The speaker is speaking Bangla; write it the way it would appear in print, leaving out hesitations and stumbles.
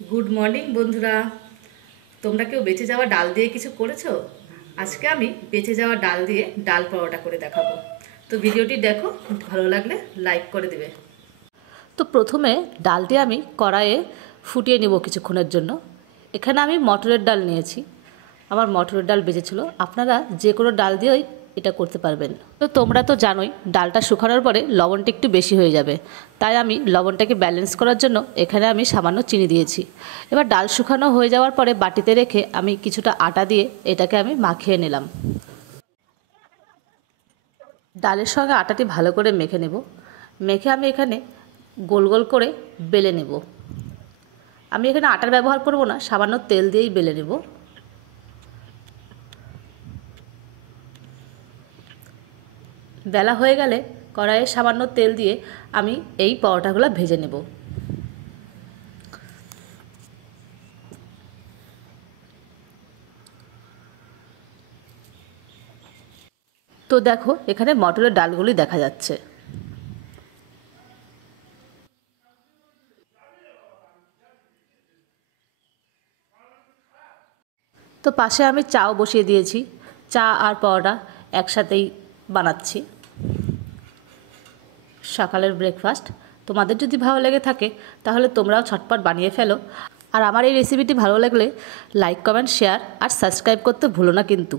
গুড মর্নিং বন্ধুরা। তোমরা কেউ বেঁচে যাওয়া ডাল দিয়ে কিছু করেছো? আজকে আমি বেঁচে যাওয়া ডাল দিয়ে ডাল পরোটা করে দেখাবো। তো ভিডিওটি দেখো, ভালো লাগলে লাইক করে দেবে। তো প্রথমে ডালটি আমি কড়াইয়ে ফুটিয়ে নেব কিছুক্ষণের জন্য। এখানে আমি মটরের ডাল নিয়েছি, আমার মটরের ডাল বেঁচেছিল। আপনারা যে কোনো ডাল দিয়েই এটা করতে পারবেন। তো তোমরা তো জানোই ডালটা শুকানোর পরে লবণটা একটু বেশি হয়ে যাবে, তাই আমি লবণটাকে ব্যালেন্স করার জন্য এখানে আমি সামান্য চিনি দিয়েছি। এবার ডাল শুকানো হয়ে যাওয়ার পরে বাটিতে রেখে আমি কিছুটা আটা দিয়ে এটাকে আমি মাখিয়ে নিলাম। ডালের সঙ্গে আটাটি ভালো করে মেখে নেব। মেখে আমি এখানে গোল গোল করে বেলে নেব। আমি এখানে আটার ব্যবহার করব না, সামান্য তেল দিয়েই বেলে নেব। বেলা হয়ে গেলে কড়াইয়ে সামান্য তেল দিয়ে আমি এই পরোটাগুলো ভেজে নেব। তো দেখো, এখানে মটরের ডালগুলি দেখা যাচ্ছে। তো পাশে আমি চাও বসিয়ে দিয়েছি, চা আর পরোটা একসাথেই বানাচ্ছি। সকালের ব্রেকফাস্ট। তোমাদের যদি ভালো লেগে থাকে তাহলে তোমরাও ঝটপট বানিয়ে ফেলো। আর আমার এই রেসিপিটি ভালো লাগলে লাইক, কমেন্ট, শেয়ার আর সাবস্ক্রাইব করতে ভুলো না কিন্তু।